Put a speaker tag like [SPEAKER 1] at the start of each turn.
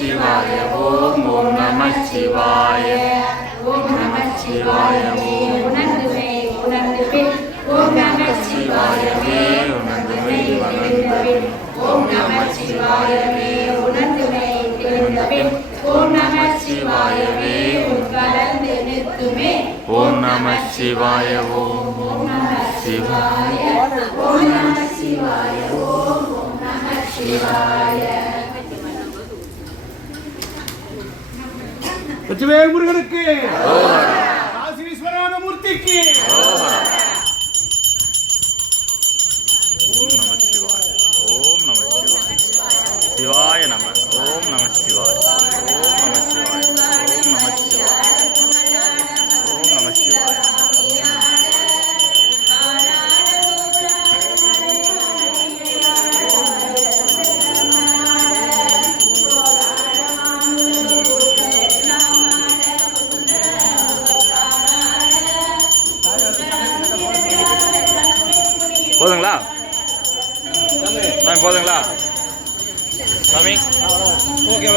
[SPEAKER 1] சிவாய
[SPEAKER 2] ஓம் நம சிவாயவே உணர்ந்துமே உணர்ந்துமே ஓம் நம சிவாயவே உணர்ந்துமே தெளிந்தவே ஓம் நம சிவாயவே உணர்ந்துமே தெளிந்தவே ஓம் நம சிவாயவே உட்கலந்து நிற்குமே
[SPEAKER 1] ஓம் நம சிவாய ஓம்
[SPEAKER 2] ஓம் நம
[SPEAKER 1] சிவாய
[SPEAKER 2] ஓம் நம சிவாய ஓம் ஓம் நம சிவாய
[SPEAKER 3] வெற்றிவேல் முருகனுக்கு காசி விஸ்வநாத மூர்த்திக்கு
[SPEAKER 1] ஓம் நம சிவாய. ஓம் நம சிவாய. சிவாய நம. ஓம் நம சிவாய. ஓம் போதுங்களா? சாமி போதுங்களா? சாமி.
[SPEAKER 3] ஓகே